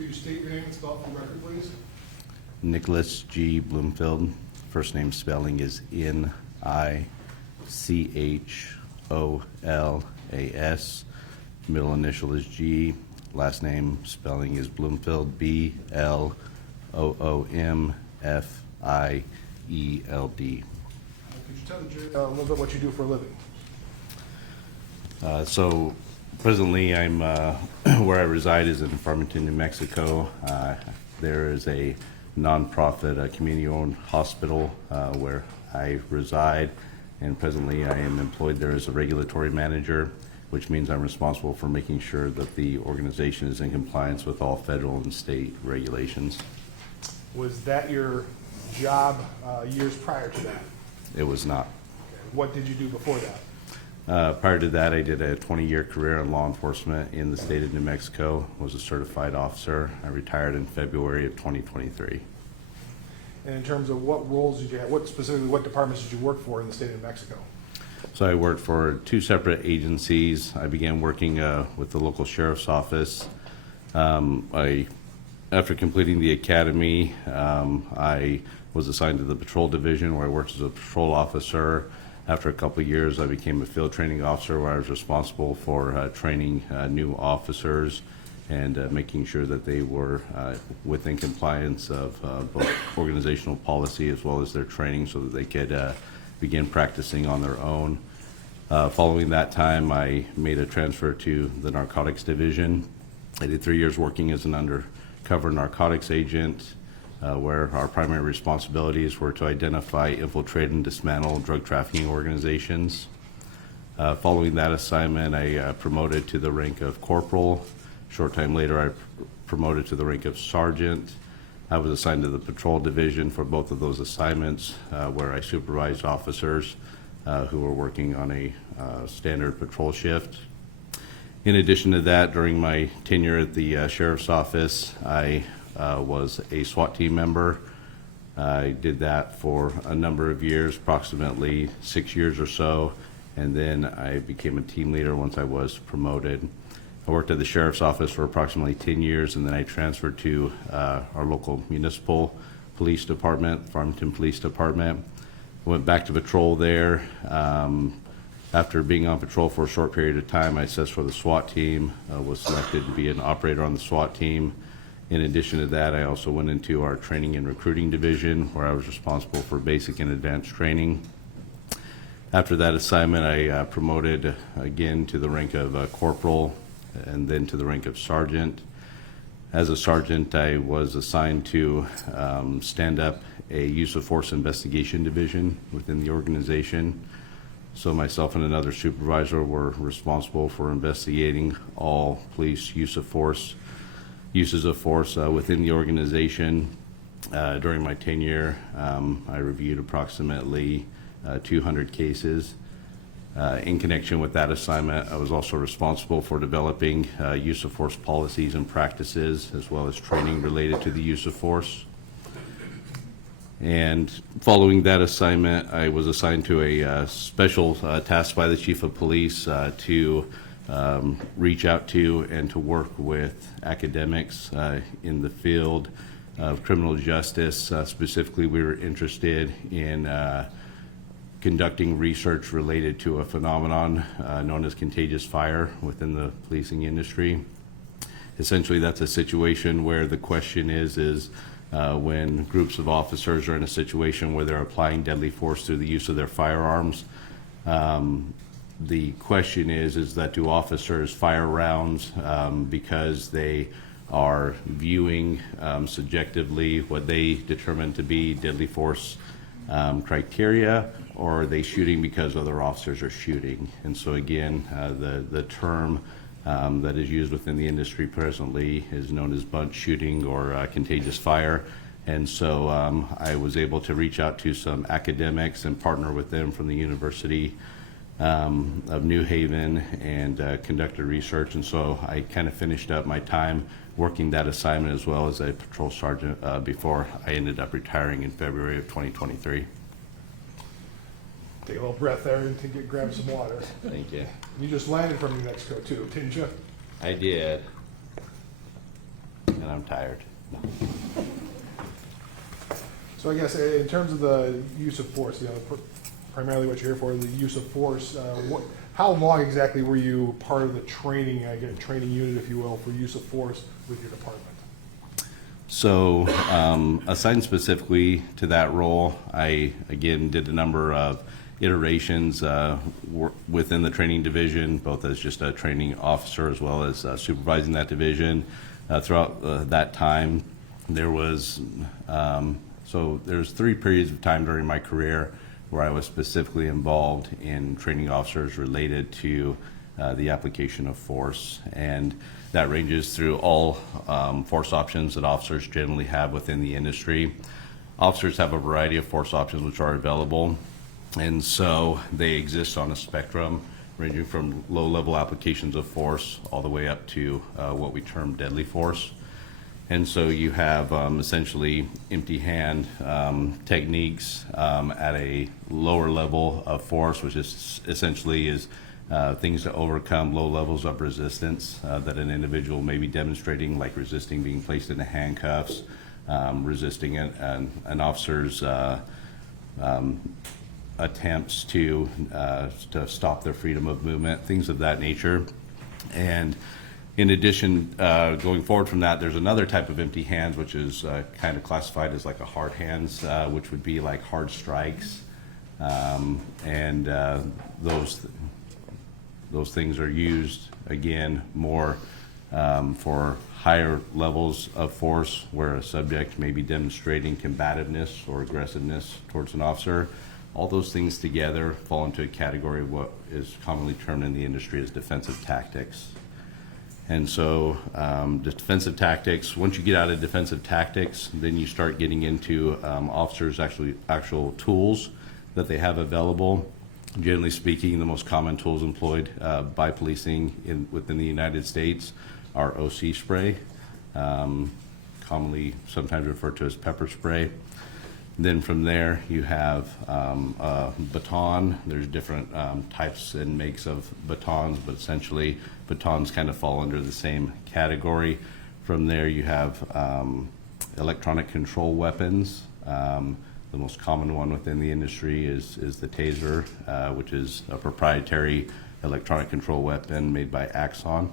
Could you state your name and spell it for the record, please? Nicholas G. Bloomfield. First name spelling is Nicholas. Middle initial is G. Last name spelling is Bloomfield. Bloomfield. Could you tell the jury a little bit what you do for a living? So presently I'm where I reside is in Farmington, New Mexico. There is a nonprofit community-owned hospital where I reside, and presently I am employed there as a regulatory manager, which means I'm responsible for making sure that the organization is in compliance with all federal and state regulations. Was that your job years prior to that? It was not. What did you do before that? Prior to that, I did a 20-year career in law enforcement in the state of New Mexico, was a certified officer. I retired in February of 2023. And in terms of what roles did you have, what departments did you work for in the state of New Mexico? So I worked for two separate agencies. I began working with the local sheriff's office. After completing the academy, I was assigned to the patrol division where I worked as a patrol officer. After a couple of years, I became a field training officer where I was responsible for training new officers and making sure that they were within compliance of both organizational policy as well as their training so that they could begin practicing on their own. Following that time, I made a transfer to the narcotics division. I did 3 years working as an undercover narcotics agent, where our primary responsibilities were to identify, infiltrate, and dismantle drug trafficking organizations. Following that assignment, I promoted to the rank of corporal. Short time later, I promoted to the rank of sergeant. I was assigned to the patrol division for both of those assignments, where I supervised officers who were working on a standard patrol shift. In addition to that, during my tenure at the sheriff's office, I was a SWAT team member. I did that for a number of years, approximately 6 years or so, and then I became a team leader once I was promoted. I worked at the sheriff's office for approximately 10 years, and then I transferred to our local municipal police department, Farmington Police Department. Went back to patrol there. After being on patrol for a short period of time, I assessed for the SWAT team, was selected to be an operator on the SWAT team. In addition to that, I also went into our training and recruiting division where I was responsible for basic and advanced training. After that assignment, I promoted again to the rank of corporal and then to the rank of sergeant. As a sergeant, I was assigned to stand up a use of force investigation division within the organization. So myself and another supervisor were responsible for investigating all police uses of force within the organization. During my tenure, I reviewed approximately 200 cases. In connection with that assignment, I was also responsible for developing use of force policies and practices, as well as training related to the use of force. And following that assignment, I was assigned to a special task by the Chief of Police to reach out to and to work with academics in the field of criminal justice. Specifically, we were interested in conducting research related to a phenomenon known as contagious fire within the policing industry. Essentially, that's a situation where the question is when groups of officers are in a situation where they're applying deadly force through the use of their firearms. The question is that do officers fire rounds because they are viewing subjectively what they determine to be deadly force criteria, or are they shooting because other officers are shooting? And so again, the term that is used within the industry presently is known as bunt shooting or contagious fire. And so I was able to reach out to some academics and partner with them from the University of New Haven and conducted research. And so I kind of finished up my time working that assignment as well as a patrol sergeant before I ended up retiring in February of 2023. Take a little breath there and grab some water. Thank you. You just landed from New Mexico too, didn't you? I did. and I'm tired. So I guess in terms of the use of force, primarily what you're here for, the use of force, how long exactly were you part of the training, training unit, if you will, for use of force with your department? So assigned specifically to that role, I, again, did a number of iterations within the training division, both as just a training officer as well as supervising that division. Throughout that time, there was, there's 3 periods of time during my career where I was specifically involved in training officers related to the application of force. And that ranges through all force options that officers generally have within the industry. Officers have a variety of force options which are available, and so they exist on a spectrum ranging from low-level applications of force all the way up to what we term deadly force. And so you have essentially empty hand techniques at a lower level of force, which is essentially things to overcome low levels of resistance that an individual may be demonstrating, like resisting being placed into handcuffs, resisting an officer's attempts to stop their freedom of movement, things of that nature. And in addition, going forward from that, there's another type of empty hands, which is kind of classified as like a hard hands, which would be like hard strikes. And those things are used, again, more for higher levels of force where a subject may be demonstrating combativeness or aggressiveness towards an officer. All those things together fall into a category of what is commonly termed in the industry as defensive tactics. And so the defensive tactics, once you get out of defensive tactics, then you start getting into officers' actual tools that they have available. Generally speaking, the most common tools employed by policing within the United States are OC spray, commonly sometimes referred to as pepper spray. Then from there, you have a baton. There's different types and makes of batons, but essentially batons kind of fall under the same category. From there, you have electronic control weapons. The most common one within the industry is the Taser, which is a proprietary electronic control weapon made by Axon.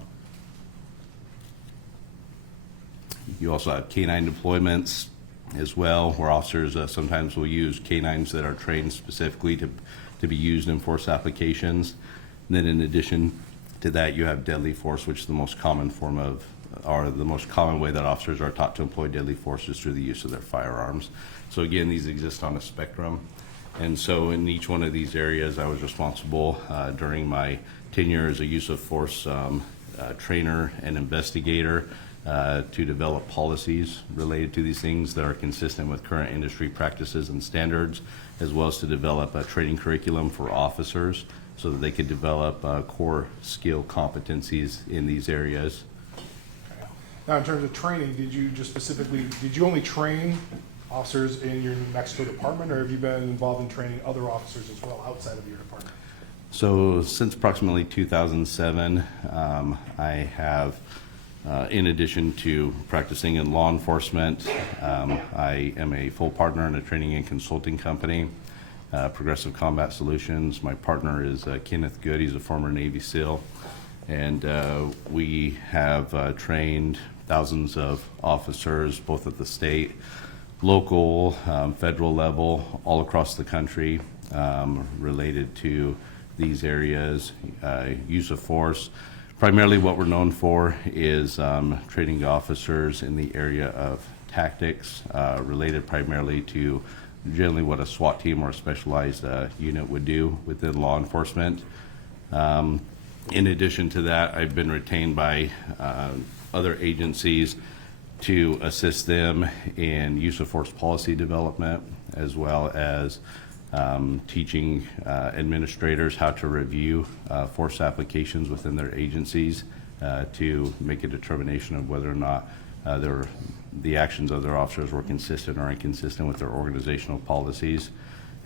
You also have canine deployments as well, where officers sometimes will use canines that are trained specifically to be used in force applications. And then in addition to that, you have deadly force, which is the most common form of, or the most common way that officers are taught to employ deadly force is through the use of their firearms. So again, these exist on a spectrum. And so in each one of these areas, I was responsible during my tenure as a use of force trainer and investigator to develop policies related to these things that are consistent with current industry practices and standards, as well as to develop a training curriculum for officers so that they could develop core skill competencies in these areas. Now, in terms of training, did you only train officers in your New Mexico department, or have you been involved in training other officers as well outside of your department? So since approximately 2007, I have, in addition to practicing in law enforcement, I am a full partner in a training and consulting company, Progressive Combat Solutions. My partner is Kenneth Good. He's a former Navy SEAL. And we have trained thousands of officers, both at the state, local, federal level, all across the country, related to these areas, use of force. Primarily what we're known for is training officers in the area of tactics, related primarily to generally what a SWAT team or a specialized unit would do within law enforcement. In addition to that, I've been retained by other agencies to assist them in use of force policy development, as well as teaching administrators how to review force applications within their agencies to make a determination of whether or not the actions of their officers were consistent or inconsistent with their organizational policies.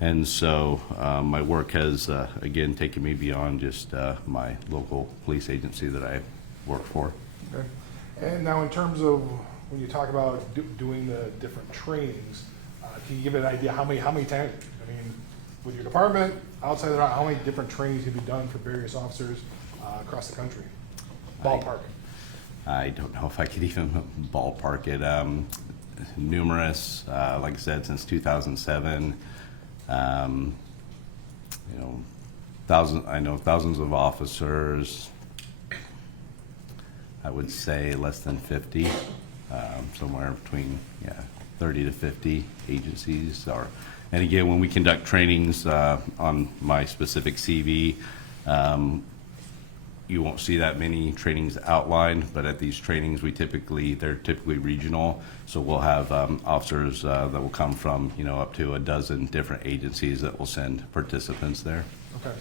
And so my work has, again, taken me beyond just my local police agency that I work for. Okay. And now in terms of when you talk about doing the different trainings, can you give an idea how many times, I mean, with your department, outside of that, how many different trainings have you done for various officers across the country? Ballpark. I don't know if I could even ballpark it. Numerous, like I said, since 2007. I know thousands of officers. I would say less than 50, somewhere between 30 to 50 agencies. And again, when we conduct trainings on my specific CV, you won't see that many trainings outlined, but at these trainings, they're typically regional. So we'll have officers that will come from, up to a dozen different agencies that will send participants there. Okay.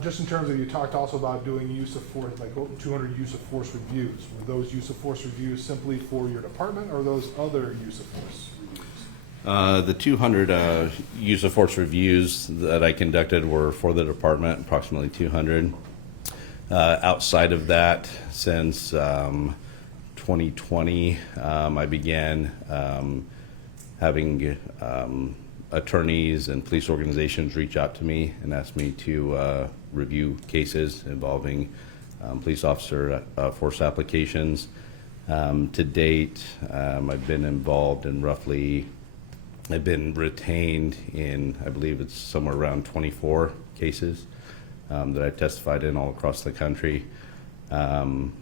Just in terms of, you talked also about doing use of force, like 200 use of force reviews. Were those use of force reviews simply for your department, or are those other use of force reviews? The 200 use of force reviews that I conducted were for the department, approximately 200. Outside of that, since 2020, I began having attorneys and police organizations reach out to me and ask me to review cases involving police officer force applications. To date, I've been involved in I've been retained in, I believe it's somewhere around 24 cases that I've testified in all across the country. And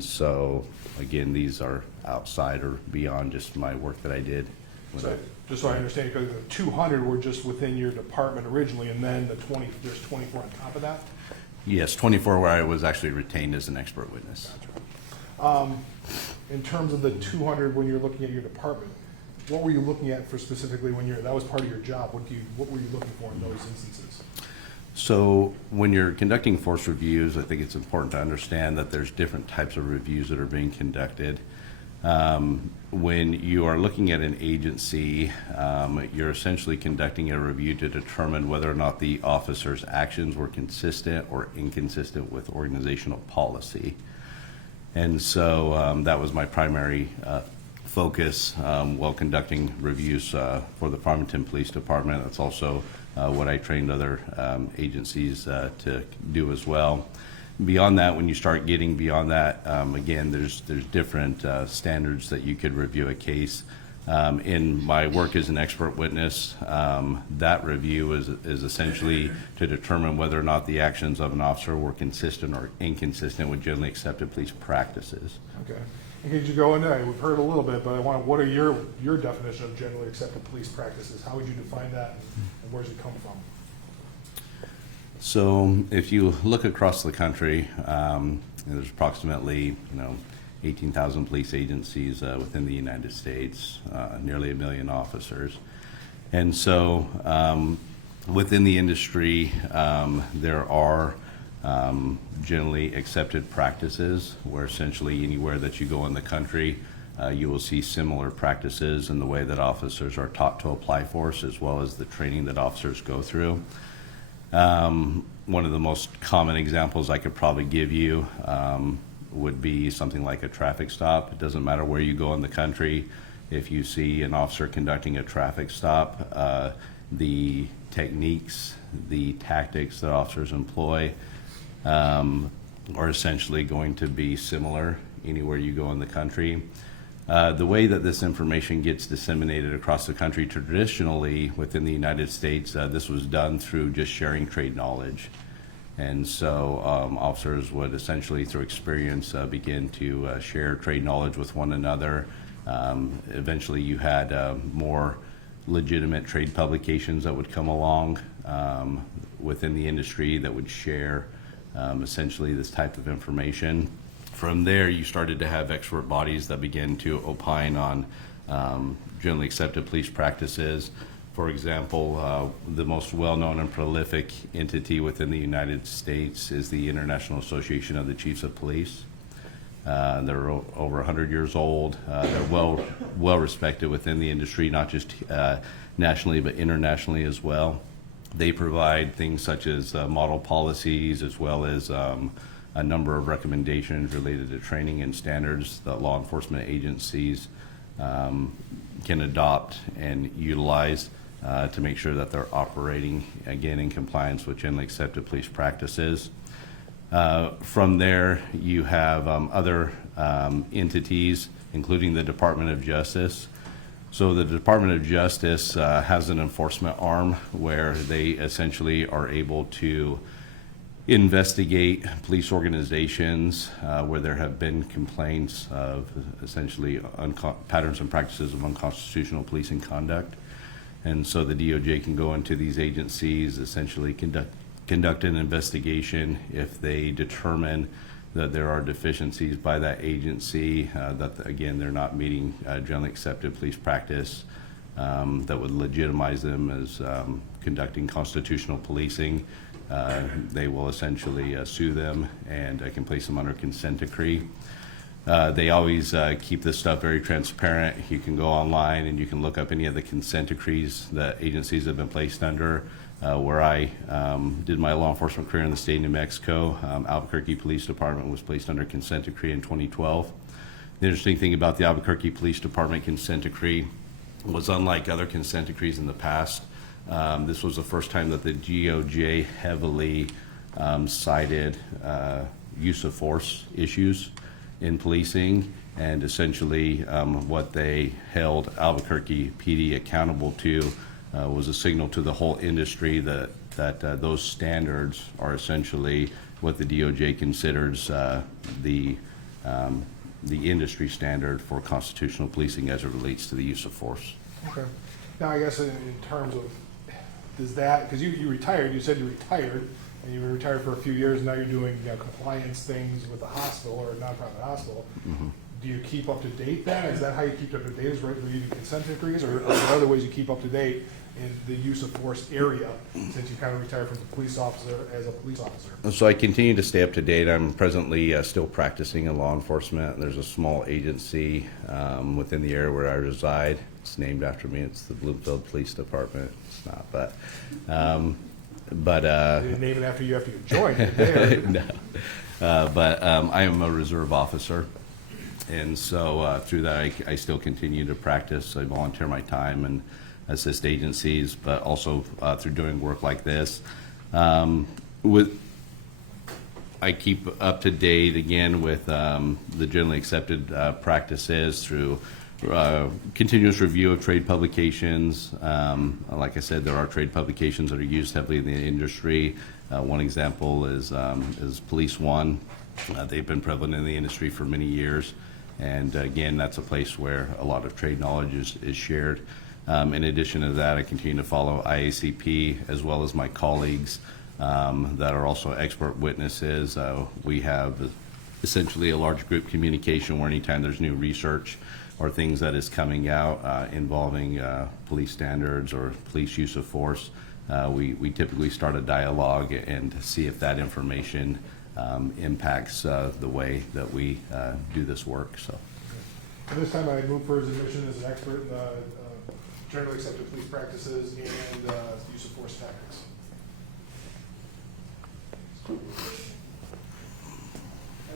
so, again, these are outside or beyond just my work that I did. So, just so I understand, because the 200 were just within your department originally, and then there's 24 on top of that? Yes, 24 where I was actually retained as an expert witness. Gotcha. In terms of the 200, when you're looking at your department, what were you looking at for specifically that was part of your job? What were you looking for in those instances? So when you're conducting force reviews, I think it's important to understand that there's different types of reviews that are being conducted. When you are looking at an agency, you're essentially conducting a review to determine whether or not the officer's actions were consistent or inconsistent with organizational policy. And so that was my primary focus while conducting reviews for the Farmington Police Department. That's also what I trained other agencies to do as well. Beyond that, when you start getting beyond that, again, there's different standards that you could review a case. In my work as an expert witness, that review is essentially to determine whether or not the actions of an officer were consistent or inconsistent with generally accepted police practices. Okay. And could you go into that? We've heard a little bit, but what are your definition of generally accepted police practices? How would you define that, and where does it come from? So if you look across the country, there's approximately 18,000 police agencies within the United States, nearly 1 million officers. And so within the industry, there are generally accepted practices where essentially anywhere that you go in the country, you will see similar practices in the way that officers are taught to apply force, as well as the training that officers go through. One of the most common examples I could probably give you would be something like a traffic stop. It doesn't matter where you go in the country. If you see an officer conducting a traffic stop, the techniques, the tactics that officers employ are essentially going to be similar anywhere you go in the country. The way that this information gets disseminated across the country traditionally within the United States, this was done through just sharing trade knowledge. And so officers would essentially, through experience, begin to share trade knowledge with one another. Eventually you had more legitimate trade publications that would come along within the industry that would share essentially this type of information. From there, you started to have expert bodies that began to opine on generally accepted police practices. For example, the most well-known and prolific entity within the United States is the International Association of the Chiefs of Police. They're over 100 years old. They're well respected within the industry, not just nationally, but internationally as well. They provide things such as model policies, as well as a number of recommendations related to training and standards that law enforcement agencies can adopt and utilize to make sure that they're operating, again, in compliance with generally accepted police practices. From there, you have other entities, including the Department of Justice. So the Department of Justice has an enforcement arm where they essentially are able to investigate police organizations where there have been complaints of essentially patterns and practices of unconstitutional policing conduct. And so the DOJ can go into these agencies, essentially conduct an investigation. If they determine that there are deficiencies by that agency, that again, they're not meeting generally accepted police practice, that would legitimize them as conducting constitutional policing, they will essentially sue them and can place them under consent decree. They always keep this stuff very transparent. You can go online and you can look up any of the consent decrees that agencies have been placed under. Where I did my law enforcement career in the state of New Mexico, Albuquerque Police Department was placed under consent decree in 2012. The interesting thing about the Albuquerque Police Department consent decree was, unlike other consent decrees in the past, this was the first time that the DOJ heavily cited use of force issues in policing, and essentially what they held Albuquerque PD accountable to was a signal to the whole industry that those standards are essentially what the DOJ considers the industry standard for constitutional policing as it relates to the use of force. Okay. Now, I guess in terms of, does that, because you retired, you said you retired, and you were retired for a few years, and now you're doing compliance things with a hospital or a nonprofit hospital. Mm-hmm. Do you keep up to date then? Is that how you keep up to date, is right where you do consent decrees, or are there other ways you keep up to date in the use of force area since you kind of retired from the police officer as a police officer? So I continue to stay up to date. I'm presently still practicing in law enforcement. There's a small agency within the area where I reside. It's named after me. It's the Bloomfield Police Department. It's not, but they didn't name it after you joined it. No. But I am a reserve officer. And so through that, I still continue to practice. I volunteer my time and assist agencies, but also through doing work like this. I keep up to date again with the generally accepted practices through continuous review of trade publications. Like I said, there are trade publications that are used heavily in the industry. One example is Police One. They've been prevalent in the industry for many years. And again, that's a place where a lot of trade knowledge is shared. In addition to that, I continue to follow IACP as well as my colleagues that are also expert witnesses. We have essentially a large group communication where anytime there's new research or things that is coming out involving police standards or police use of force, we typically start a dialogue and see if that information impacts the way that we do this work. So, and this time I move for his admission as an expert in generally accepted police practices and use of force tactics. An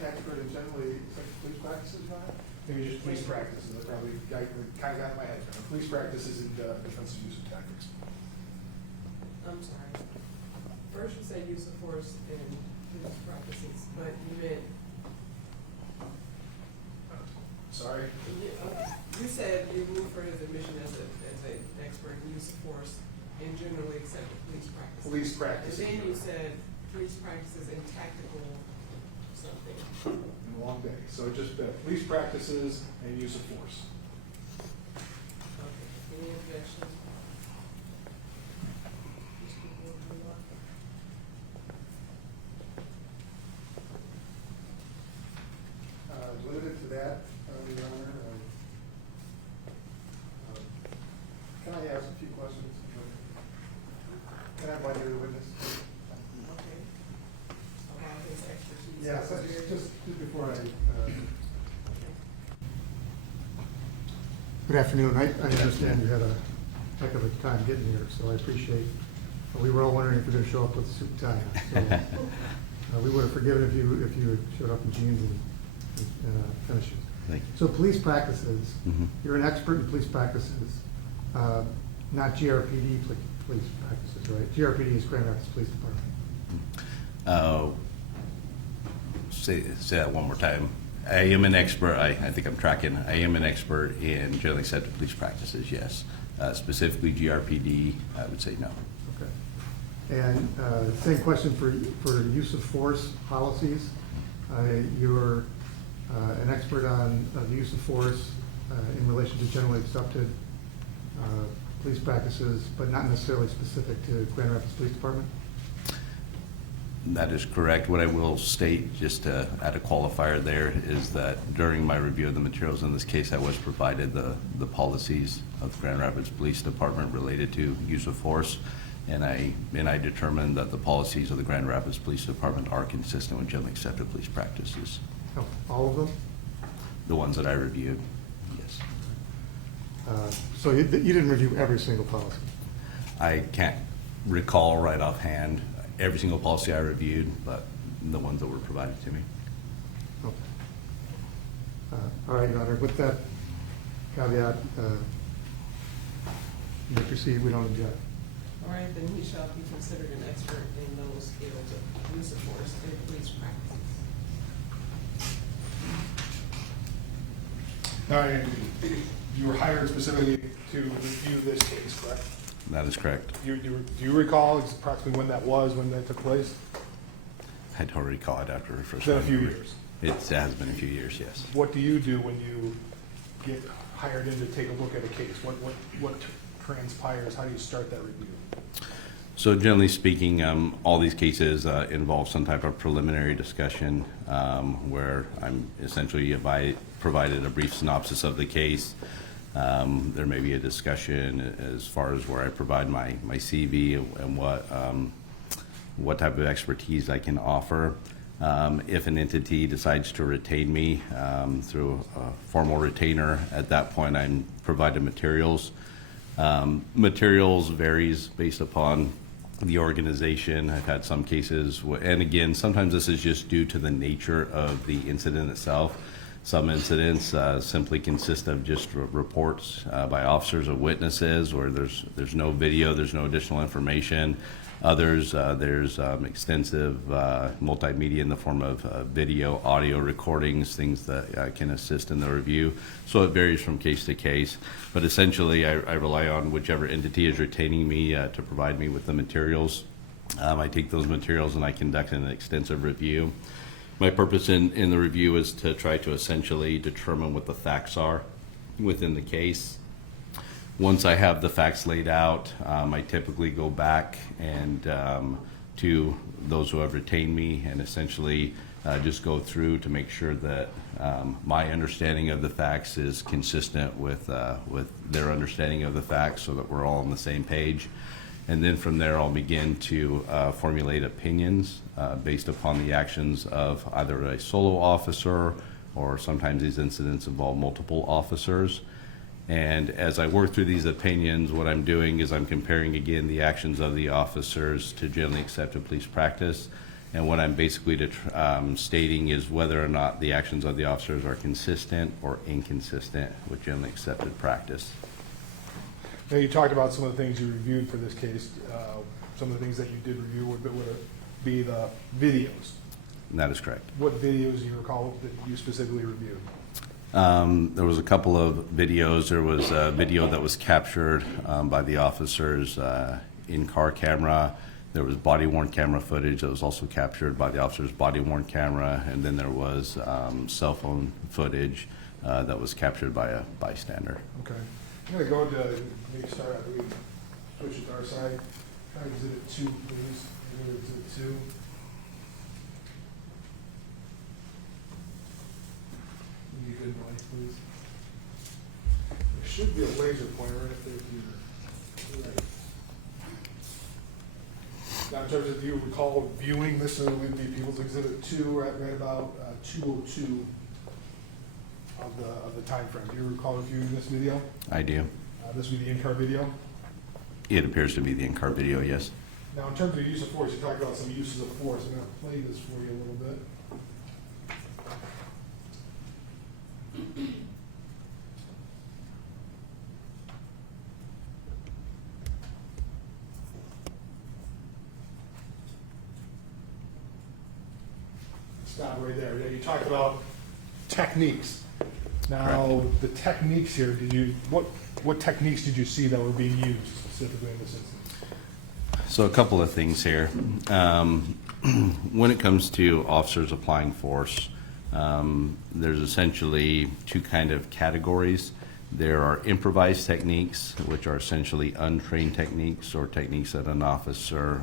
expert in generally accepted police practices, Ryan? Maybe just police practices. I probably kind of got in my head. Police practices and defensive use of tactics. I'm sorry. First you said use of force and police practices, but you meant. Sorry? You said you moved for his admission as an expert in use of force and generally accepted police practices. Police practices. And then you said police practices and tactical something. In a long day. So just police practices and use of force. Okay. Any objections? Limited to that, Your Honor. Can I ask a few questions? Can I invite you to witness? Okay. About his expertise. Yeah, so just before I. Good afternoon. I understand you had a heck of a time getting here, so I appreciate. We were all wondering if you're going to show up with a suit and tie. So We would have forgiven if you had showed up in jeans and tennis shoes. Thank you. So police practices, Mhm. you're an expert in police practices, not GRPD police practices, right? GRPD is Grand Rapids Police Department. Say that one more time. I am an expert, I think I'm tracking, I am an expert in generally accepted police practices, yes. Specifically GRPD, I would say no. Okay. And same question for use of force policies. You're an expert on the use of force in relation to generally accepted police practices, but not necessarily specific to Grand Rapids Police Department? That is correct. What I will state, just to add a qualifier there, is that during my review of the materials in this case, I was provided the policies of the Grand Rapids Police Department related to use of force, and I determined that the policies of the Grand Rapids Police Department are consistent with generally accepted police practices. Oh, all of them? The ones that I reviewed, yes. So you didn't review every single policy? I can't recall right offhand every single policy I reviewed, but the ones that were provided to me. Okay. All right, Your Honor, with that caveat, you may proceed, we don't object. All right, then he shall be considered an expert in those fields of use of force and police practices. All right, you were hired specifically to review this case, correct? That is correct. Do you recall approximately when that was, when that took place? I don't recall it after the first. It's been a few years. It has been a few years, yes. What do you do when you get hired in to take a look at a case? What transpires? How do you start that review? So generally speaking, all these cases involve some type of preliminary discussion where I'm essentially provided a brief synopsis of the case. There may be a discussion as far as where I provide my CV and what type of expertise I can offer. If an entity decides to retain me through a formal retainer, at that point I'm provided materials. Materials varies based upon the organization. I've had some cases, and again, sometimes this is just due to the nature of the incident itself. Some incidents simply consist of just reports by officers of witnesses, or there's no video, there's no additional information. Others, there's extensive multimedia in the form of video, audio recordings, things that can assist in the review. So it varies from case to case. But essentially, I rely on whichever entity is retaining me to provide me with the materials. I take those materials and I conduct an extensive review. My purpose in the review is to try to essentially determine what the facts are within the case. Once I have the facts laid out, I typically go back and to those who have retained me and essentially just go through to make sure that my understanding of the facts is consistent with their understanding of the facts so that we're all on the same page. And then from there, I'll begin to formulate opinions based upon the actions of either a solo officer, or sometimes these incidents involve multiple officers. And as I work through these opinions, what I'm doing is I'm comparing again the actions of the officers to generally accepted police practice. And what I'm basically stating is whether or not the actions of the officers are consistent or inconsistent with generally accepted practice. Now, you talked about some of the things you reviewed for this case. Some of the things that you did review would be the videos. And that is correct. What videos do you recall that you specifically reviewed? There was a couple of videos. There was a video that was captured by the officers in-car camera. There was body-worn camera footage that was also captured by the officer's body-worn camera. And then there was cell phone footage that was captured by a bystander. Okay. I'm going to go to maybe start after we switch it to our side. Try exhibit 2, please. Exhibit 2. You good, Mike, please? There should be a laser pointer right up there if you're right. Now, in terms of, do you recall viewing this would be People's Exhibit 2 right about 2:02 of the time frame? Do you recall viewing this video? I do. This would be the in-car video? It appears to be the in-car video, yes. Now, in terms of use of force, you talked about some uses of force. I'm going to play this for you a little bit. Stop right there. Yeah, you talked about techniques. Now, the techniques here, what techniques did you see that were being used specifically in this instance? So a couple of things here. When it comes to officers applying force, there's essentially two kind of categories. There are improvised techniques, which are essentially untrained techniques or techniques that an officer,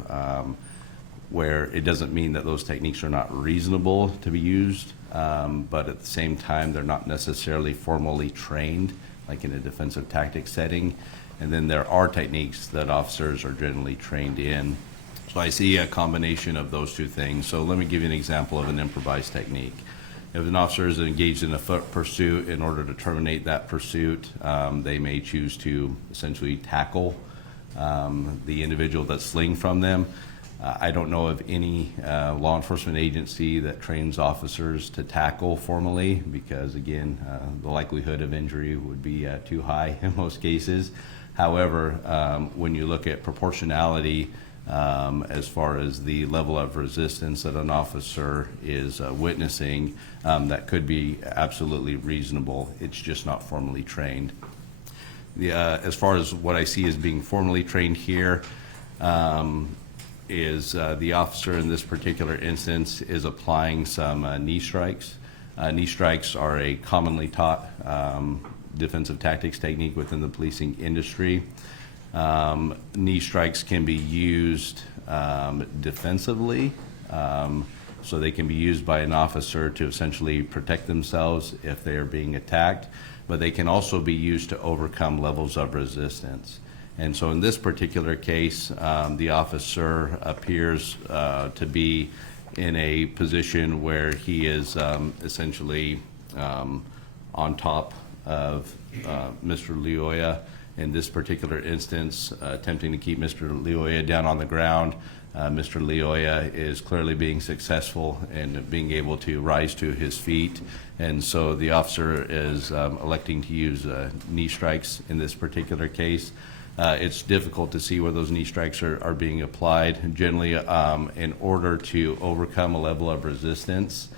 where it doesn't mean that those techniques are not reasonable to be used, but at the same time, they're not necessarily formally trained, like in a defensive tactics setting. And then there are techniques that officers are generally trained in. So I see a combination of those two things. So let me give you an example of an improvised technique. If an officer is engaged in a foot pursuit, in order to terminate that pursuit, they may choose to essentially tackle the individual that's fleeing from them. I don't know of any law enforcement agency that trains officers to tackle formally because, again, the likelihood of injury would be too high in most cases. However, when you look at proportionality as far as the level of resistance that an officer is witnessing, that could be absolutely reasonable. It's just not formally trained. As far as what I see as being formally trained here, is the officer in this particular instance is applying some knee strikes. Knee strikes are a commonly taught defensive tactics technique within the policing industry. Knee strikes can be used defensively, so they can be used by an officer to essentially protect themselves if they are being attacked, but they can also be used to overcome levels of resistance. And so in this particular case, the officer appears to be in a position where he is essentially on top of Mr. Loyola. In this particular instance, attempting to keep Mr. Loyola down on the ground. Mr. Loyola is clearly being successful in being able to rise to his feet. And so the officer is electing to use knee strikes in this particular case. It's difficult to see where those knee strikes are being applied. Generally, in order to overcome a level of resistance,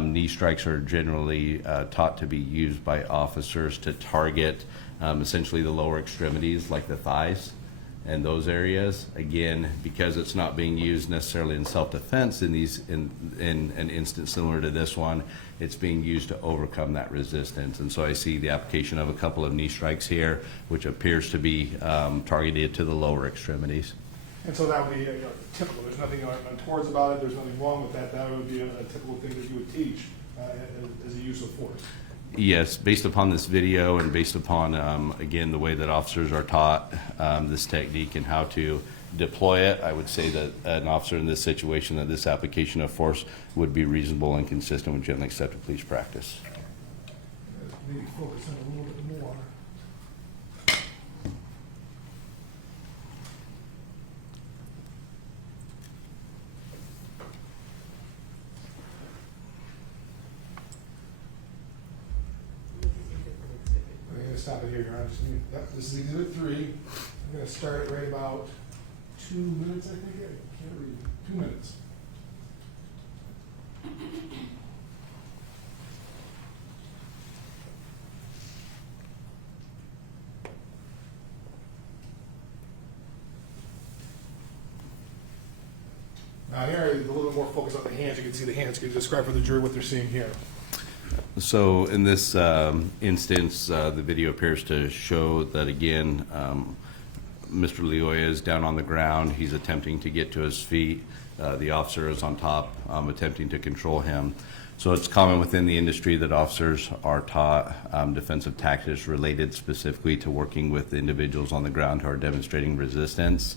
knee strikes are generally taught to be used by officers to target essentially the lower extremities, like the thighs and those areas. Again, because it's not being used necessarily in self-defense in an instance similar to this one, it's being used to overcome that resistance. And so I see the application of a couple of knee strikes here, which appears to be targeted to the lower extremities. And so that would be typical. There's nothing untoward about it. There's nothing wrong with that. That would be a typical thing that you would teach as a use of force. Yes, based upon this video and based upon, again, the way that officers are taught this technique and how to deploy it, I would say that an officer in this situation, that this application of force would be reasonable and consistent with generally accepted police practice. Maybe focus on a little bit more. I'm going to stop it here, Your Honor. This is Exhibit 3. I'm going to start it right about 2 minutes, I think. I can't read. 2 minutes. Now here is a little bit more focus on the hands. You can see the hands. Can you describe for the jury what they're seeing here? So in this instance, the video appears to show that, again, Mr. Loyola is down on the ground. He's attempting to get to his feet. The officer is on top, attempting to control him. So it's common within the industry that officers are taught defensive tactics related specifically to working with individuals on the ground who are demonstrating resistance.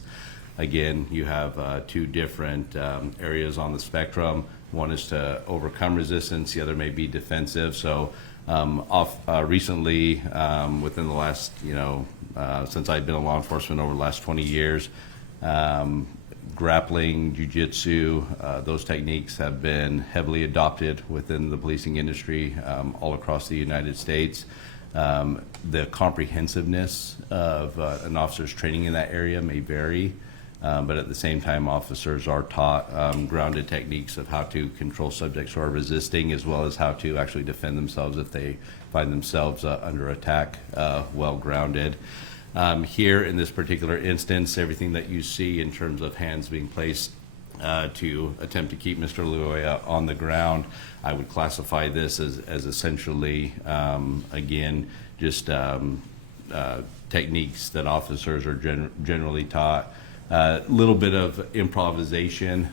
Again, you have two different areas on the spectrum. One is to overcome resistance. The other may be defensive. So recently, within the last, since I've been in law enforcement over the last 20 years, grappling, jiu-jitsu, those techniques have been heavily adopted within the policing industry all across the United States. The comprehensiveness of an officer's training in that area may vary, but at the same time, officers are taught grounded techniques of how to control subjects who are resisting, as well as how to actually defend themselves if they find themselves under attack, well grounded. Here in this particular instance, everything that you see in terms of hands being placed to attempt to keep Mr. Loyola on the ground, I would classify this as essentially, again, just techniques that officers are generally taught. A little bit of improvisation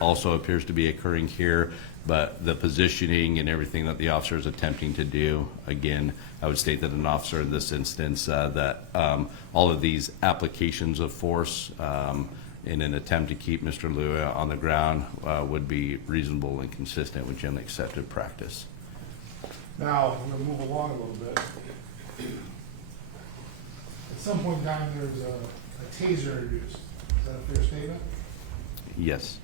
also appears to be occurring here, but the positioning and everything that the officer is attempting to do, again, I would state that an officer in this instance, that all of these applications of force in an attempt to keep Mr. Loyola on the ground would be reasonable and consistent with generally accepted practice. Now, I'm gonna move along a little bit. At some point in time, there's a taser introduced. Is that a fair statement? Yes.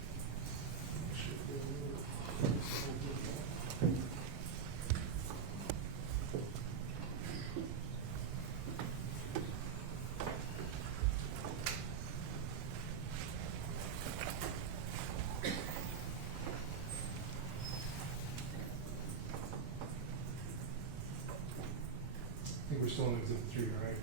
I think we're still in Exhibit 3, right?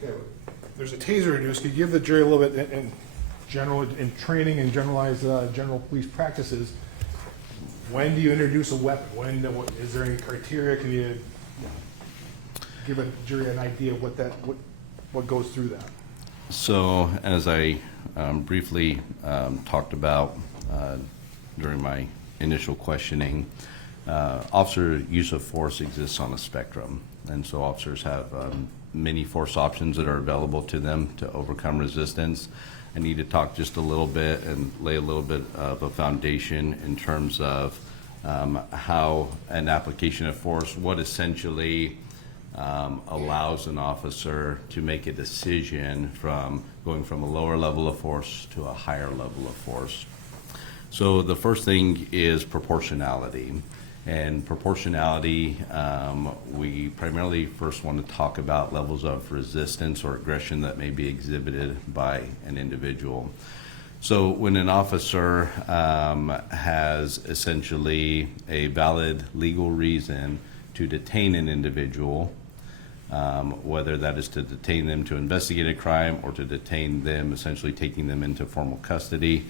Okay, there's a taser introduced. Could you give the jury a little bit in general, in training and generalized general police practices? When do you introduce a weapon? When is there any criteria? Can you give a jury an idea of what goes through that? So, as I briefly talked about during my initial questioning, officer use of force exists on a spectrum, and so officers have many force options that are available to them to overcome resistance. I need to talk just a little bit and lay a little bit of a foundation in terms of how an application of force, what essentially allows an officer to make a decision from going from a lower level of force to a higher level of force. So the first thing is proportionality. And proportionality, we primarily first want to talk about levels of resistance or aggression that may be exhibited by an individual. So when an officer has essentially a valid legal reason to detain an individual, whether that is to detain them to investigate a crime or to detain them, essentially taking them into formal custody,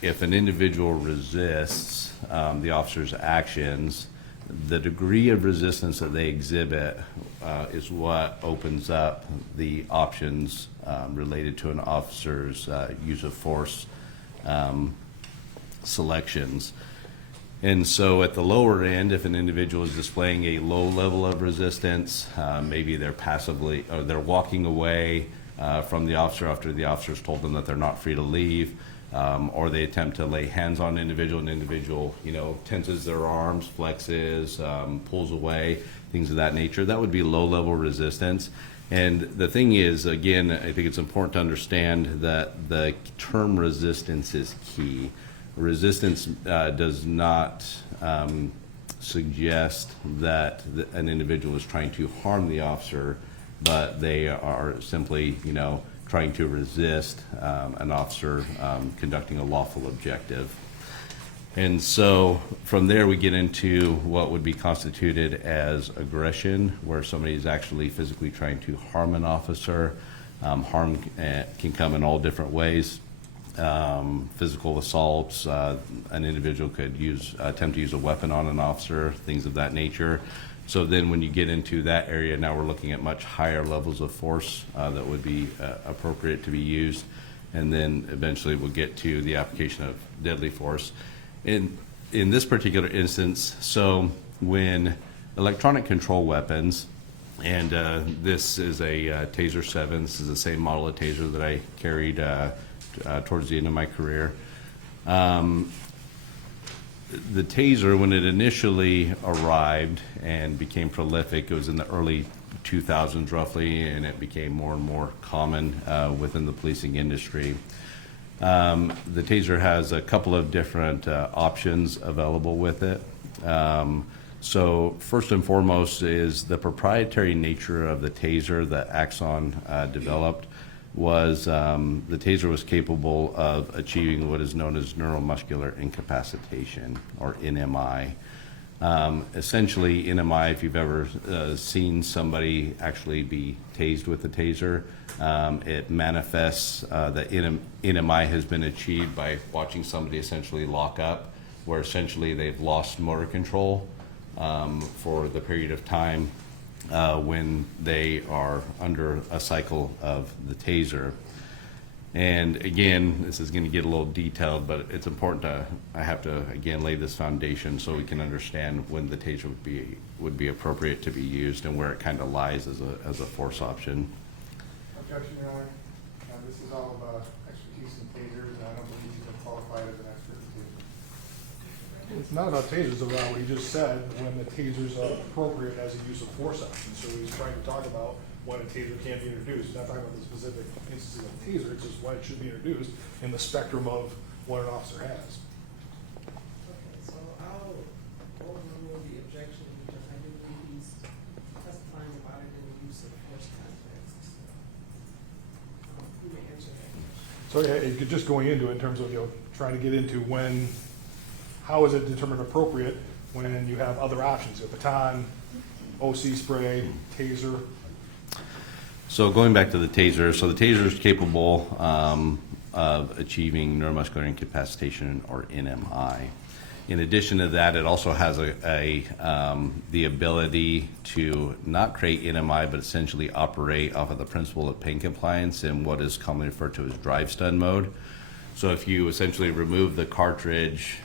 if an individual resists the officer's actions, the degree of resistance that they exhibit is what opens up the options related to an officer's use of force selections. And so at the lower end, if an individual is displaying a low level of resistance, maybe they're passively, or they're walking away from the officer after the officer's told them that they're not free to leave, or they attempt to lay hands on an individual, tenses their arms, flexes, pulls away, things of that nature. That would be low-level resistance. And the thing is, again, I think it's important to understand that the term resistance is key. Resistance does not suggest that an individual is trying to harm the officer, but they are simply, trying to resist an officer conducting a lawful objective. And so from there we get into what would be constituted as aggression, where somebody is actually physically trying to harm an officer. Harm can come in all different ways. Physical assaults, an individual could attempt to use a weapon on an officer, things of that nature. So then when you get into that area, now we're looking at much higher levels of force that would be appropriate to be used. And then eventually we'll get to the application of deadly force. In this particular instance, so when electronic control weapons, and this is a Taser 7, this is the same model of Taser that I carried towards the end of my career. The Taser, when it initially arrived and became prolific, it was in the early 2000s roughly, and it became more and more common within the policing industry. The Taser has a couple of different options available with it. So first and foremost is the proprietary nature of the Taser that Axon developed was the Taser was capable of achieving what is known as neuromuscular incapacitation, or NMI. Essentially, NMI, if you've ever seen somebody actually be tased with a Taser, it manifests that NMI has been achieved by watching somebody essentially lock up, where essentially they've lost motor control for the period of time when they are under a cycle of the Taser. And again, this is going to get a little detailed, but it's important I have to again lay this foundation so we can understand when the Taser would be appropriate to be used and where it kind of lies as a force option. Objection, Your Honor. This is all about expertise in tasers, and I don't believe you've been qualified as an expert in tasers. It's not about tasers, it's about what you just said, when the tasers are appropriate as a use of force option. So he's trying to talk about when a taser can be introduced. He's not talking about the specific instances of a taser, it's just when it should be introduced in the spectrum of what an officer has. Okay, so I'll overrule the objection because I do believe he's testifying about it in the use of force context. You may answer that question. So yeah, just going into it in terms of, trying to get into how is it determined appropriate when you have other options, baton, OC spray, Taser. So going back to the Taser, so the Taser is capable of achieving neuromuscular incapacitation, or NMI. In addition to that, it also has the ability to not create NMI, but essentially operate off of the principle of pain compliance in what is commonly referred to as drive-stun mode. So if you essentially remove the cartridge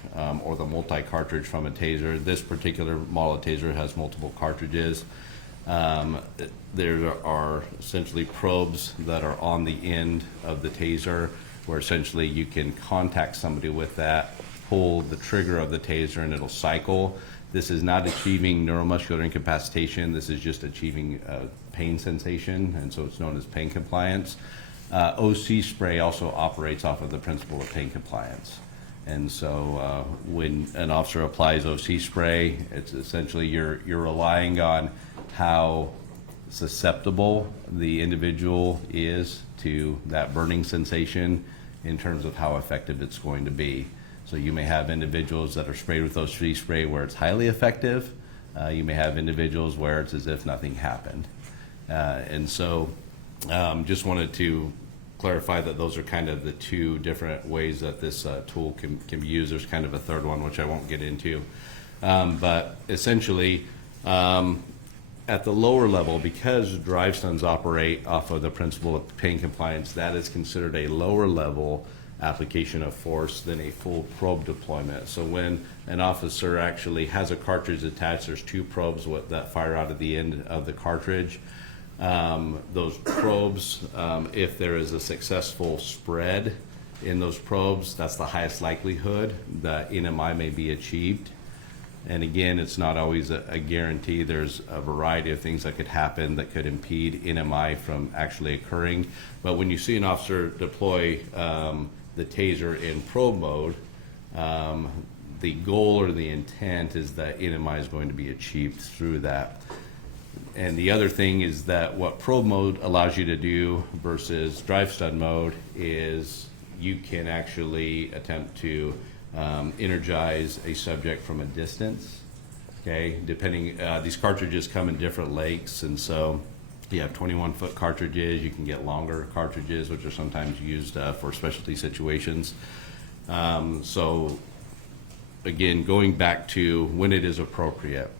or the multi-cartridge from a Taser, this particular model of Taser has multiple cartridges. There are essentially probes that are on the end of the Taser where essentially you can contact somebody with that, pull the trigger of the Taser, and it'll cycle. This is not achieving neuromuscular incapacitation. This is just achieving pain sensation, and so it's known as pain compliance. OC spray also operates off of the principle of pain compliance. And so when an officer applies OC spray, it's essentially you're relying on how susceptible the individual is to that burning sensation in terms of how effective it's going to be. So you may have individuals that are sprayed with OC spray where it's highly effective. You may have individuals where it's as if nothing happened. And so just wanted to clarify that those are kind of the two different ways that this tool can be used. There's kind of a third one, which I won't get into. But essentially, at the lower level, because drive stuns operate off of the principle of pain compliance, that is considered a lower level application of force than a full probe deployment. So when an officer actually has a cartridge attached, there's two probes that fire out of the end of the cartridge. Those probes, if there is a successful spread in those probes, that's the highest likelihood that NMI may be achieved. And again, it's not always a guarantee. There's a variety of things that could happen that could impede NMI from actually occurring. But when you see an officer deploy the Taser in probe mode, the goal or the intent is that NMI is going to be achieved through that. And the other thing is that what probe mode allows you to do versus drive stun mode is you can actually attempt to energize a subject from a distance. Okay, depending, these cartridges come in different lengths, and so you have 21-foot cartridges. You can get longer cartridges, which are sometimes used for specialty situations. So again, going back to when it is appropriate.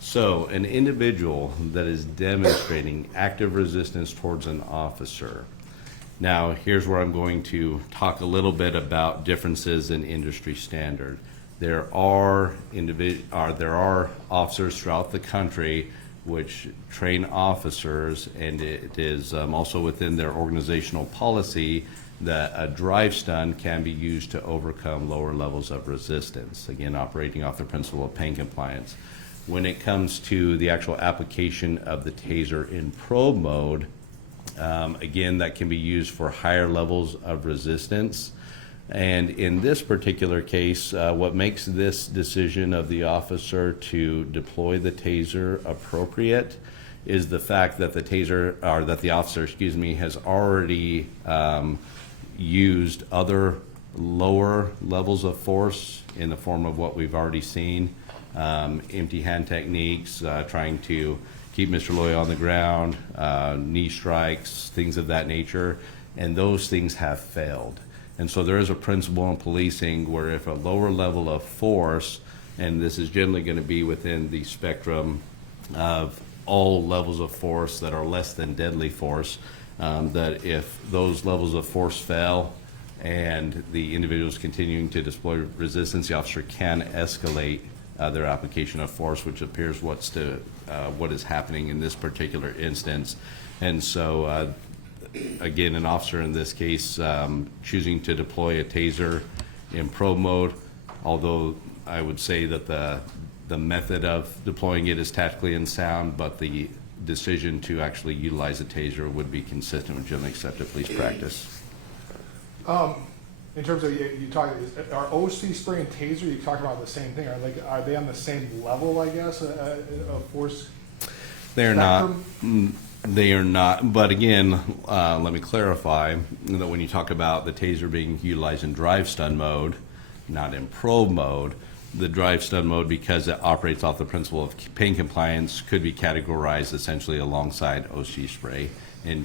So an individual that is demonstrating active resistance towards an officer. Now, here's where I'm going to talk a little bit about differences in industry standard. There are officers throughout the country which train officers, and it is also within their organizational policy that a drive stun can be used to overcome lower levels of resistance, again, operating off the principle of pain compliance. When it comes to the actual application of the Taser in probe mode, again, that can be used for higher levels of resistance. And in this particular case, what makes this decision of the officer to deploy the Taser appropriate is the fact that the officer, has already used other lower levels of force in the form of what we've already seen, empty hand techniques, trying to keep Mr. Loyola on the ground, knee strikes, things of that nature, and those things have failed. And so there is a principle in policing where if a lower level of force, and this is generally going to be within the spectrum of all levels of force that are less than deadly force, that if those levels of force fail and the individual is continuing to display resistance, the officer can escalate their application of force, which appears what is happening in this particular instance. And so again, an officer in this case choosing to deploy a Taser in probe mode, although I would say that the method of deploying it is tactically unsound, but the decision to actually utilize a Taser would be consistent with generally accepted police practice. In terms of you talk, are OC spray and Taser? You talk about the same thing. Are they on the same level? I guess of force. They are not. They are not. But again, let me clarify that when you talk about the Taser being utilized in drive stun mode, not in probe mode, the drive stun mode, because it operates off the principle of pain compliance, could be categorized essentially alongside OC spray in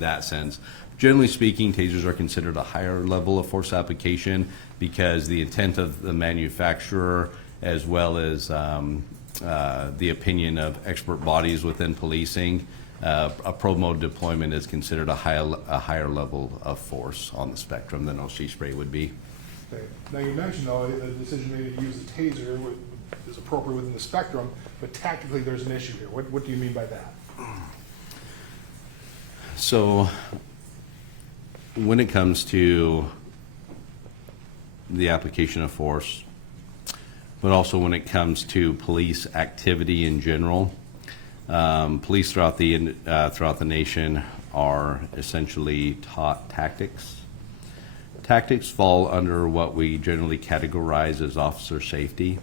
that sense. Generally speaking, Tasers are considered a higher level of force application because the intent of the manufacturer, as well as the opinion of expert bodies within policing, a probe mode deployment is considered a higher level of force on the spectrum than OC spray would be. Okay. Now you mentioned though the decision made to use the Taser is appropriate within the spectrum, but tactically there's an issue here. What do you mean by that? So when it comes to the application of force, but also when it comes to police activity in general, police throughout the nation are essentially taught tactics. Tactics fall under what we generally categorize as officer safety.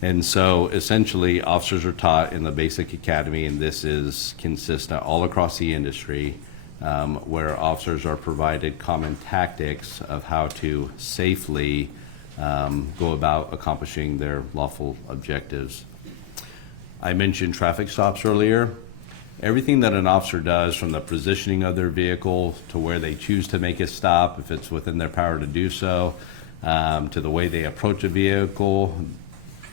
And so essentially officers are taught in the basic academy, and this is consistent all across the industry, where officers are provided common tactics of how to safely go about accomplishing their lawful objectives. I mentioned traffic stops earlier. Everything that an officer does, from the positioning of their vehicle to where they choose to make a stop, if it's within their power to do so, to the way they approach a vehicle,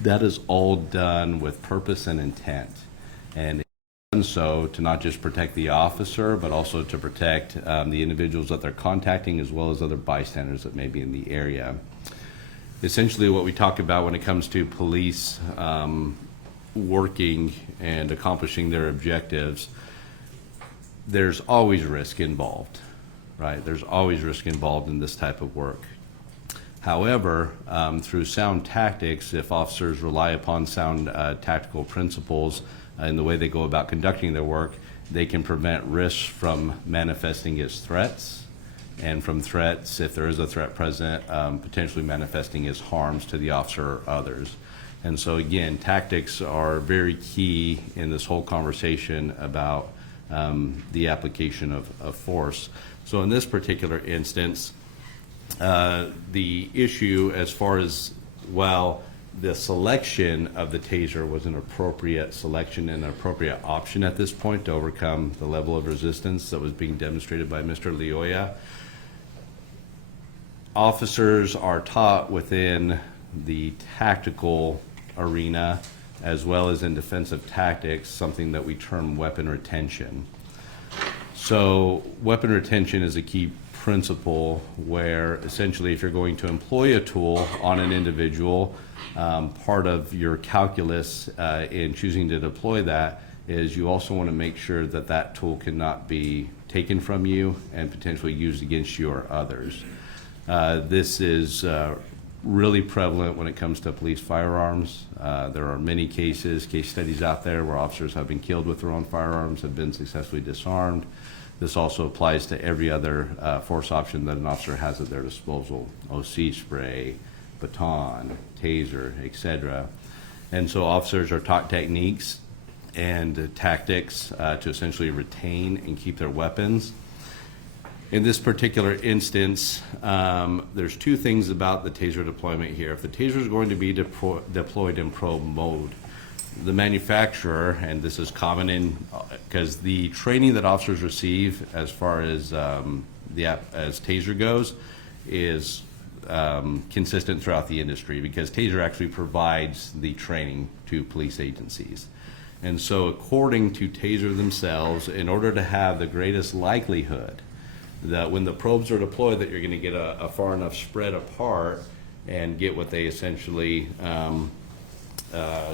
that is all done with purpose and intent. And done so to not just protect the officer, but also to protect the individuals that they're contacting, as well as other bystanders that may be in the area. Essentially what we talk about when it comes to police working and accomplishing their objectives, there's always risk involved, right? There's always risk involved in this type of work. However, through sound tactics, if officers rely upon sound tactical principles in the way they go about conducting their work, they can prevent risks from manifesting as threats, and from threats, if there is a threat present, potentially manifesting as harms to the officer or others. And so again, tactics are very key in this whole conversation about the application of force. So in this particular instance, the issue as far as, well, the selection of the Taser was an appropriate selection and an appropriate option at this point to overcome the level of resistance that was being demonstrated by Mr. Loyola. Officers are taught within the tactical arena as well as in defensive tactics, something that we term weapon retention. So weapon retention is a key principle where essentially if you're going to employ a tool on an individual, part of your calculus in choosing to deploy that is you also want to make sure that that tool cannot be taken from you and potentially used against you or others. This is really prevalent when it comes to police firearms. There are many case studies out there where officers have been killed with their own firearms, have been successfully disarmed. This also applies to every other force option that an officer has at their disposal: OC spray, baton, taser, etc. And so officers are taught techniques and tactics to essentially retain and keep their weapons. In this particular instance, there's two things about the taser deployment here. If the taser is going to be deployed in probe mode, the manufacturer, and this is common in, because the training that officers receive as far as as taser goes is consistent throughout the industry, because taser actually provides the training to police agencies. And so according to taser themselves, in order to have the greatest likelihood that when the probes are deployed that you're going to get a far enough spread apart and get what they essentially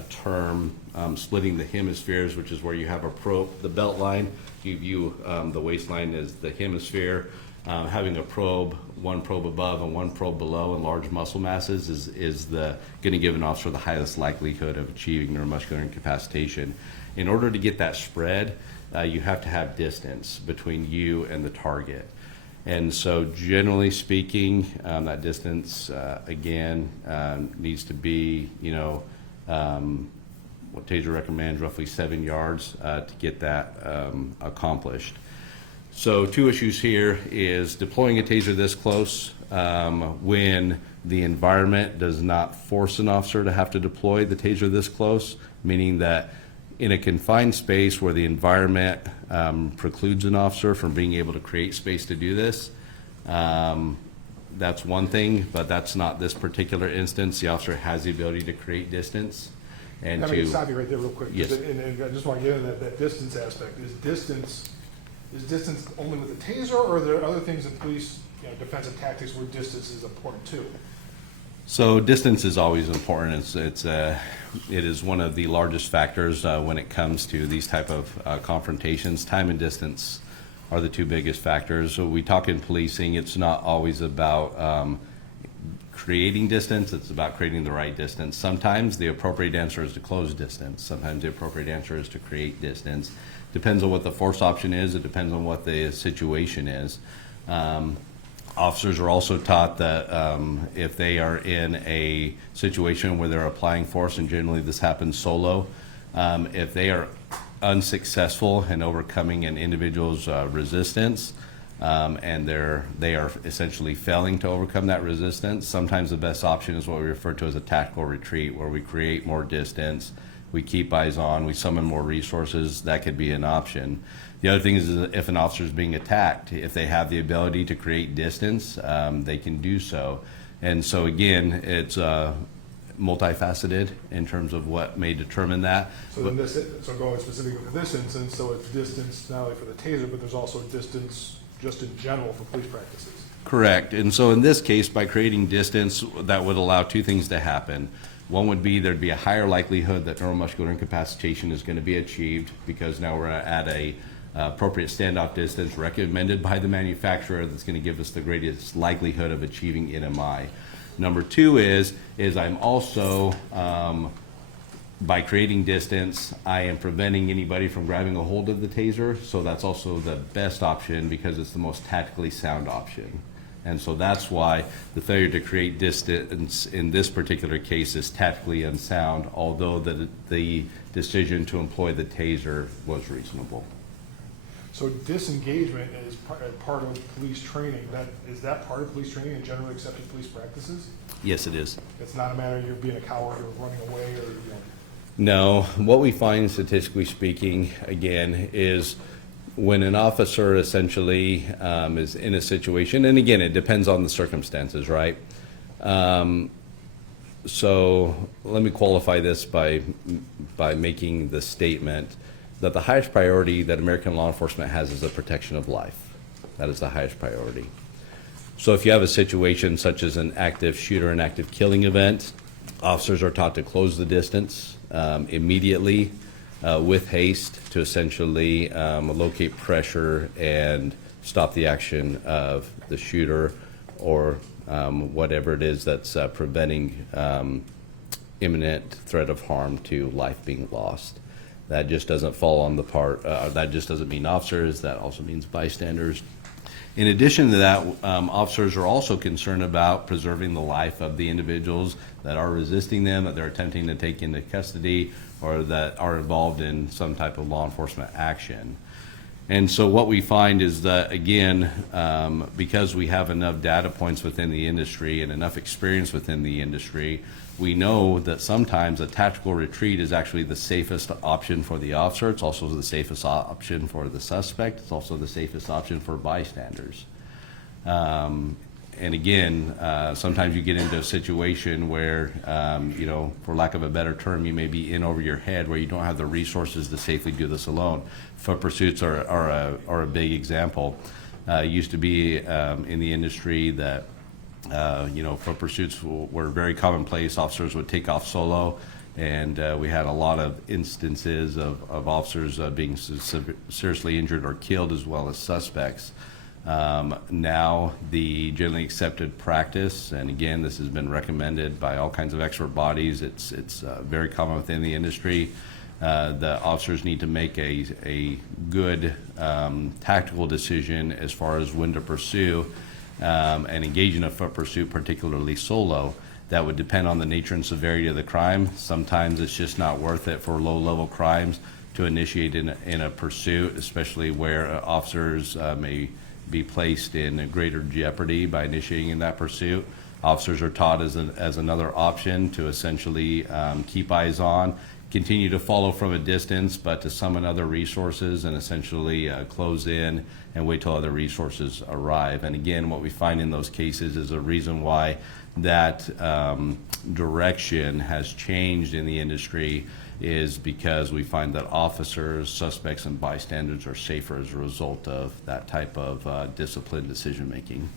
term splitting the hemispheres, which is where you have a probe, the belt line, you view the waistline as the hemisphere. Having a probe, one probe above and one probe below, and large muscle masses is going to give an officer the highest likelihood of achieving neuromuscular incapacitation. In order to get that spread, you have to have distance between you and the target. And so generally speaking, that distance, again, needs to be, what Taser recommends, roughly 7 yards to get that accomplished. So two issues here is deploying a taser this close when the environment does not force an officer to have to deploy the taser this close, meaning that in a confined space where the environment precludes an officer from being able to create space to do this. That's one thing, but that's not this particular instance. The officer has the ability to create distance. And Let me stop you right there real quick. Yes. And I just want to get into that distance aspect. Is distance only with the taser, or are there other things in police, defensive tactics where distance is important too? So distance is always important. It is one of the largest factors when it comes to these type of confrontations. Time and distance are the two biggest factors. So we talk in policing, it's not always about creating distance, it's about creating the right distance. Sometimes the appropriate answer is to close distance. Sometimes the appropriate answer is to create distance. Depends on what the force option is. It depends on what the situation is. Officers are also taught that if they are in a situation where they're applying force, and generally this happens solo, if they are unsuccessful in overcoming an individual's resistance, and they are essentially failing to overcome that resistance, sometimes the best option is what we refer to as a tactical retreat, where we create more distance, we keep eyes on, we summon more resources. That could be an option. The other thing is if an officer is being attacked, if they have the ability to create distance, they can do so. And so again, it's multifaceted in terms of what may determine that. So then going specifically to this instance, so it's distance not only for the taser, but there's also distance just in general for police practices. Correct. And so in this case, by creating distance, that would allow two things to happen. One would be there'd be a higher likelihood that neuromuscular incapacitation is going to be achieved, because now we're at a appropriate standoff distance recommended by the manufacturer that's going to give us the greatest likelihood of achieving NMI. Number two is I'm also, by creating distance, I am preventing anybody from grabbing a hold of the taser, so that's also the best option because it's the most tactically sound option. And so that's why the failure to create distance in this particular case is tactically unsound, although the decision to employ the taser was reasonable. So disengagement is part of police training. Is that part of police training in generally accepted police practices? Yes, it is. It's not a matter of you being a coward or running away or, No. What we find, statistically speaking, again, is when an officer essentially is in a situation, and again, it depends on the circumstances, right? So let me qualify this by making the statement that the highest priority that American law enforcement has is the protection of life. That is the highest priority. So if you have a situation such as an active shooter, an active killing event, officers are taught to close the distance immediately with haste to essentially locate pressure and stop the action of the shooter or whatever it is that's preventing imminent threat of harm to life being lost. That just doesn't fall on the part, that just doesn't mean officers, that also means bystanders. In addition to that, officers are also concerned about preserving the life of the individuals that are resisting them, that they're attempting to take into custody, or that are involved in some type of law enforcement action. And so what we find is that, again, because we have enough data points within the industry and enough experience within the industry, we know that sometimes a tactical retreat is actually the safest option for the officer. It's also the safest option for the suspect. It's also the safest option for bystanders. And again, sometimes you get into a situation where, you know, for lack of a better term, you may be in over your head where you don't have the resources to safely do this alone. Foot pursuits are a big example. It used to be in the industry that you know, foot pursuits were very commonplace. Officers would take off solo, and we had a lot of instances of officers being seriously injured or killed, as well as suspects. Now, the generally accepted practice, and again, this has been recommended by all kinds of expert bodies, it's very common within the industry. The officers need to make a good tactical decision as far as when to pursue and engage in a foot pursuit, particularly solo. That would depend on the nature and severity of the crime. Sometimes it's just not worth it for low-level crimes to initiate in a pursuit, especially where officers may be placed in greater jeopardy by initiating in that pursuit. Officers are taught as another option to essentially keep eyes on, continue to follow from a distance, but to summon other resources and essentially close in and wait till other resources arrive. And again, what we find in those cases is a reason why that direction has changed in the industry is because we find that officers, suspects, and bystanders are safer as a result of that type of disciplined decision making.